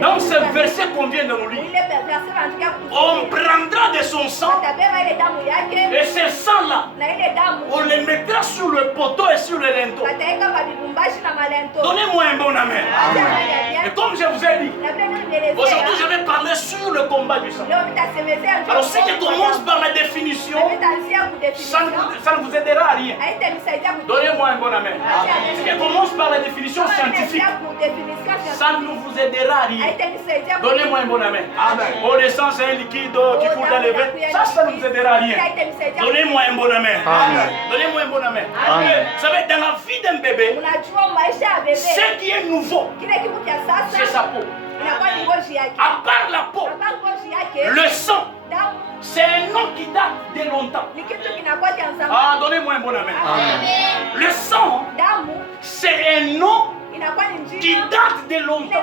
Dans ce verset qu'on vient de nous lire, on prendra de son sang et ce sang-là, on le mettra sur le poteau et sur le linteau. Donnez-moi un bon amen. Et comme je vous ai dit, aujourd'hui je vais parler sur le combat du sang. Alors si je commence par la définition, ça ne vous aidera à rien. Donnez-moi un bon amen. Si je commence par la définition scientifique, ça ne vous aidera à rien. Donnez-moi un bon amen. Oh, le sang c'est un liquide qui coule dans les veines. Ça ne vous aidera à rien. Donnez-moi un bon amen. Donnez-moi un bon amen. Vous savez, dans la vie d'un bébé, ce qui est nouveau, c'est sa peau. À part la peau, le sang, c'est un nom qui date de longtemps. Ah, donnez-moi un bon amen. Le sang, c'est un nom qui date de longtemps.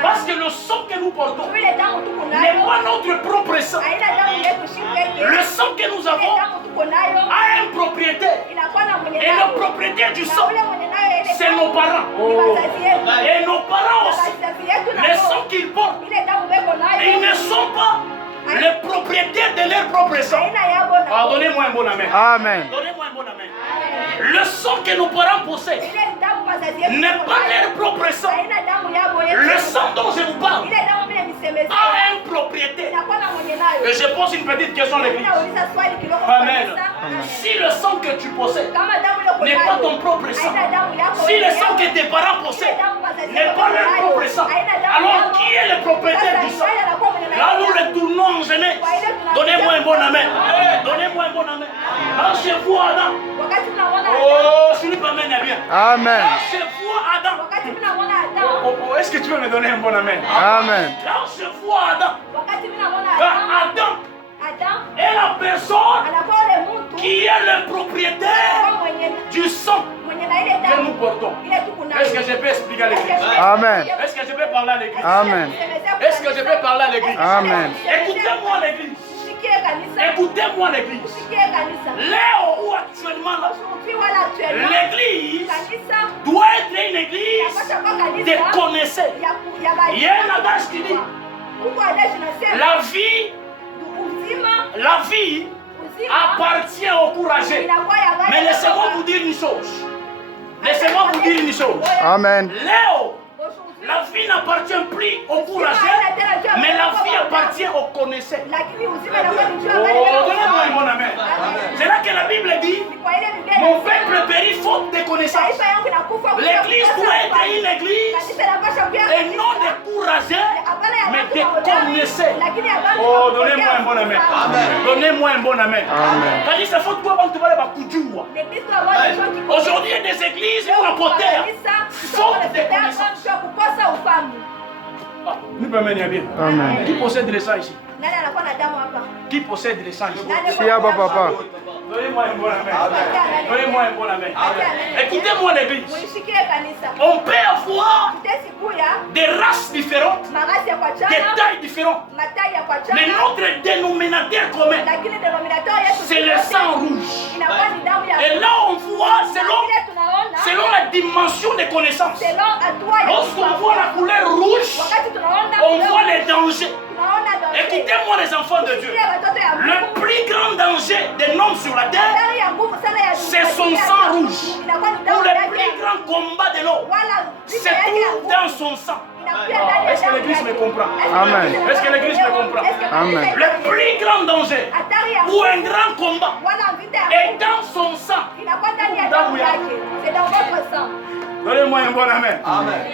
Parce que le sang que nous portons n'est pas notre propre sang. Le sang que nous avons a un propriétaire. Et le propriétaire du sang, c'est nos parents. Et nos parents aussi, le sang qu'ils portent, ils ne sont pas les propriétaires de leur propre sang. Ah, donnez-moi un bon amen. Amen. Donnez-moi un bon amen. Le sang que nos parents possèdent n'est pas leur propre sang. Le sang dont je vous parle a un propriétaire. Et je pose une petite question à l'église. Amen. Si le sang que tu possèdes n'est pas ton propre sang, si le sang que tes parents possèdent n'est pas leur propre sang, alors qui est le propriétaire du sang? Là nous retournons en jeunesse. Donnez-moi un bon amen. Donnez-moi un bon amen. Quand je vois Adam, oh, je ne peux pas mener bien. Amen. Quand je vois Adam, est-ce que tu veux me donner un bon amen? Amen. Quand je vois Adam, quand Adam est la personne qui est le propriétaire du sang que nous portons. Est-ce que je peux expliquer à l'église? Amen. Est-ce que je peux parler à l'église? Amen. Est-ce que je peux parler à l'église? Amen. Écoutez-moi l'église. Écoutez-moi l'église. Là où actuellement là, l'église doit être une église de connaisseurs. Il y a un adage qui dit la vie appartient aux courageux. Mais laissez-moi vous dire une chose. Laissez-moi vous dire une chose. Amen. Léo, la vie n'appartient plus aux courageux, mais la vie appartient aux connaisseurs. Oh, donnez-moi un bon amen. C'est là que la Bible dit mon peuple périt faute de connaissances. L'église doit être une église et non des courageux, mais des connaisseurs. Oh, donnez-moi un bon amen. Donnez-moi un bon amen. Quand il se faut quoi, on te va le aujourd'hui, il y a des églises où la potère faute de connaissances. Ah, nous pouvons mener bien. Amen. Qui possède le sang ici? Qui possède le sang ici? Papa. Donnez-moi un bon amen. Donnez-moi un bon amen. Écoutez-moi l'église. On peut avoir des races différentes, des tailles différentes. Mais notre dénominateur commun, c'est le sang rouge. Et là on voit, selon la dimension des connaissances, lorsqu'on voit la couleur rouge, on voit les dangers. Écoutez-moi les enfants de Dieu. Le plus grand danger des hommes sur la terre, c'est son sang rouge. Ou le plus grand combat de l'homme, c'est tout dans son sang. Est-ce que l'église me comprend? Amen. Est-ce que l'église me comprend? Amen. Le plus grand danger ou un grand combat est dans son sang. C'est dans votre sang. Donnez-moi un bon amen.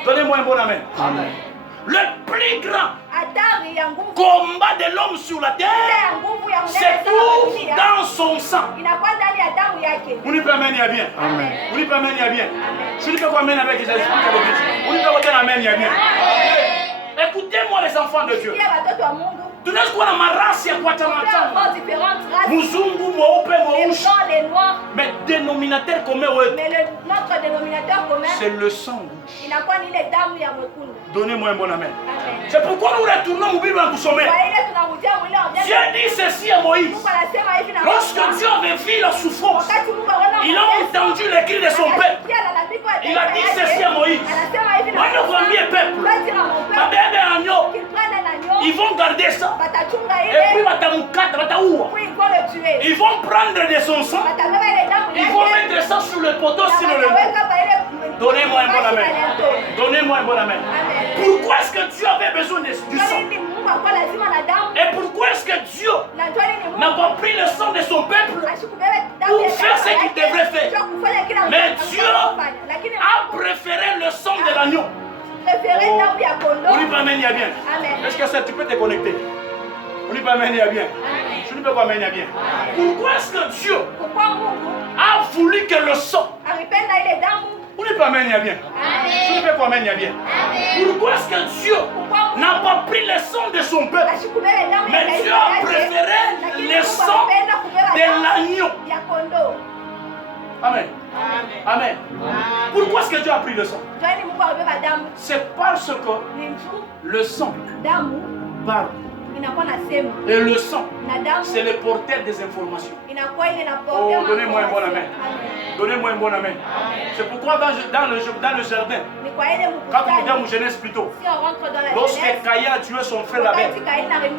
Donnez-moi un bon amen. Amen. Le plus grand combat de l'homme sur la terre, c'est tout dans son sang. Vous ne pouvez amener bien. Amen. Vous ne pouvez amener bien. Si vous ne pouvez amener avec les esprits de l'église, vous ne pouvez pas amener bien. Écoutez-moi les enfants de Dieu. Tunaweza na marasi ya kuatamata. Mzungu, mweupe, mweusi. Mais dénominateur commun, notre dénominateur commun, c'est le sang rouge. Donnez-moi un bon amen. C'est pourquoi nous retournons au Bible en tout sommet. Dieu dit ceci à Moïse. Lorsque Dieu avait vu la souffrance, il a entendu les cris de son peuple. Il a dit ceci à Moïse. Peuple, ils vont garder ça. Et puis ils vont prendre de son sang. Ils vont mettre ça sur le poteau sur le. Donnez-moi un bon amen. Donnez-moi un bon amen. Pourquoi est-ce que Dieu avait besoin du sang? Et pourquoi est-ce que Dieu n'a pas pris le sang de son peuple pour faire ce qu'il devrait faire? Mais Dieu a préféré le sang de l'agneau. On lui peut amener bien. Est-ce que ça, tu peux te connecter? On lui peut amener bien. Je ne peux pas amener bien. Pourquoi est-ce que Dieu a voulu que le sang? On lui peut amener bien. Je ne peux pas amener bien. Pourquoi est-ce que Dieu n'a pas pris le sang de son peuple? Mais Dieu a préféré le sang de l'agneau. Amen. Amen. Pourquoi est-ce que Dieu a pris le sang? C'est parce que le sang parle. Et le sang, c'est le porteur des informations. Oh, donnez-moi un bon amen. Donnez-moi un bon amen. C'est pourquoi dans le jardin, quand on regarde mon Genèse plutôt, lorsque Caïn a tué son frère Abel,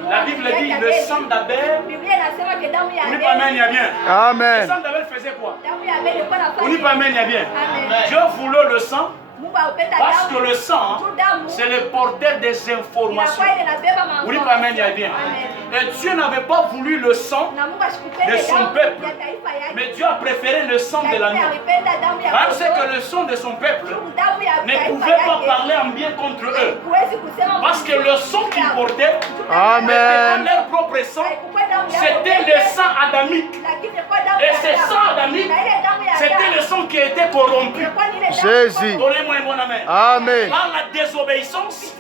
la Bible dit le sang d'Abel, on n'y pas mener bien. Amen. Le sang d'Abel faisait quoi? On n'y pas mener bien. Dieu voulait le sang. Parce que le sang, c'est le porteur des informations. Oui, pas bien. Et Dieu n'avait pas voulu le sang de son peuple, mais Dieu a préféré le sang de l'agneau. Parce que le sang de son peuple ne pouvait pas parler en bien contre eux. Parce que le sang qu'ils portaient n'était pas leur propre sang, c'était le sang adamique. Et ce sang adamique, c'était le sang qui était corrompu. Jésus. Donnez-moi un bon amen. Amen. Par la désobéissance,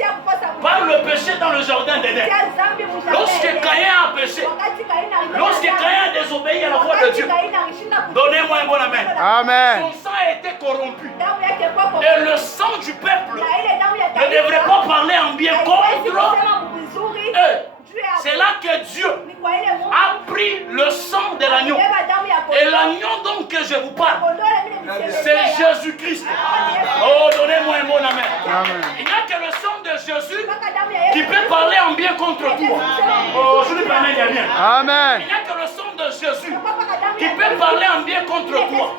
par le péché dans le jardin d'Éden. Lorsque Caïn a péché, lorsque Caïn a désobéi à la voix de Dieu, donnez-moi un bon amen. Amen. Son sang a été corrompu. Et le sang du peuple ne devrait pas parler en bien contre eux. C'est là que Dieu a pris le sang de l'agneau. Et l'agneau donc que je vous parle, c'est Jésus-Christ. Oh, donnez-moi un bon amen. Il n'y a que le sang de Jésus qui peut parler en bien contre toi. Oh, je ne peux pas bien. Amen. Il n'y a que le sang de Jésus qui peut parler en bien contre toi.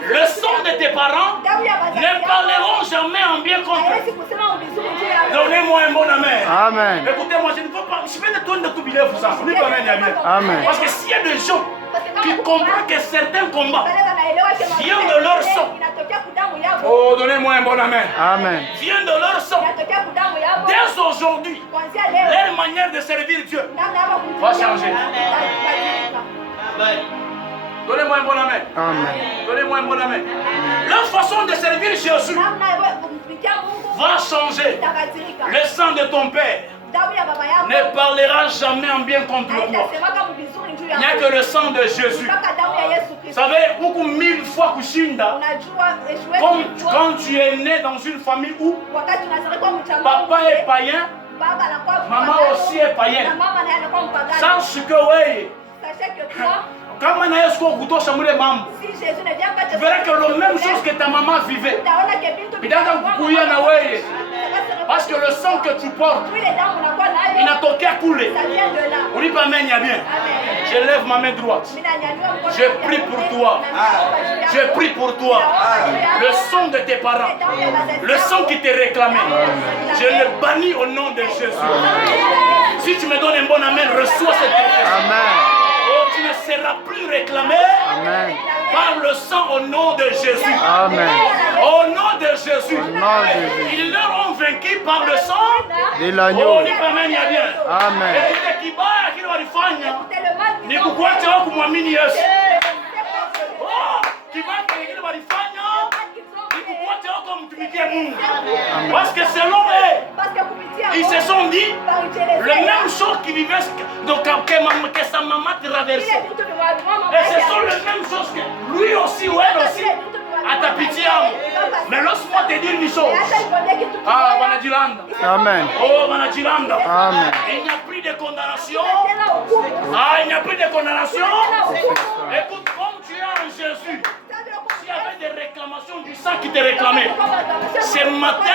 Le sang de tes parents ne parleront jamais en bien contre toi. Donnez-moi un bon amen. Amen. Écoutez-moi, je ne veux pas. Je vais te donner tout billet pour ça. Je ne peux pas bien. Amen. Parce que s'il y a des gens qui comprennent que certains combats viennent de leur sang. Oh, donnez-moi un bon amen. Amen. Viennent de leur sang. Dès aujourd'hui, leur manière de servir Dieu va changer. Donnez-moi un bon amen. Amen. Donnez-moi un bon amen. Leur façon de servir Jésus va changer. Le sang de ton père ne parlera jamais en bien contre toi. Il n'y a que le sang de Jésus. Vous savez, beaucoup mille fois kushinda, quand tu es né dans une famille où papa est païen, maman aussi est païenne. Sache que oui. Quand tu verras que la même chose que ta maman vivait. Parce que le sang que tu portes, il n'a toqué à couler. On dit pas bien. Je lève ma main droite. Je prie pour toi. Je prie pour toi. Le sang de tes parents, le sang qui t'est réclamé, je le bannis au nom de Jésus. Si tu me donnes un bon amen, reçois cette confession. Oh, tu ne seras plus réclamé. Amen. Par le sang au nom de Jésus. Amen. Au nom de Jésus. Ils leur ont vaincu par le sang de l'agneau. Amen. Parce que selon eux, ils se sont dit la même chose qu'ils vivaient que sa maman traversait. Et ce sont les mêmes choses que lui aussi ou elle aussi a ta pitié. Mais laisse-moi te dire une chose. Ah, Vanadilanda. Amen. Oh, Vanadilanda. Amen. Il n'y a plus de condamnation. Ah, il n'y a plus de condamnation. Écoute, comme tu es en Jésus, s'il y avait des réclamations réclamation du sang qui te réclamait. Ce matin,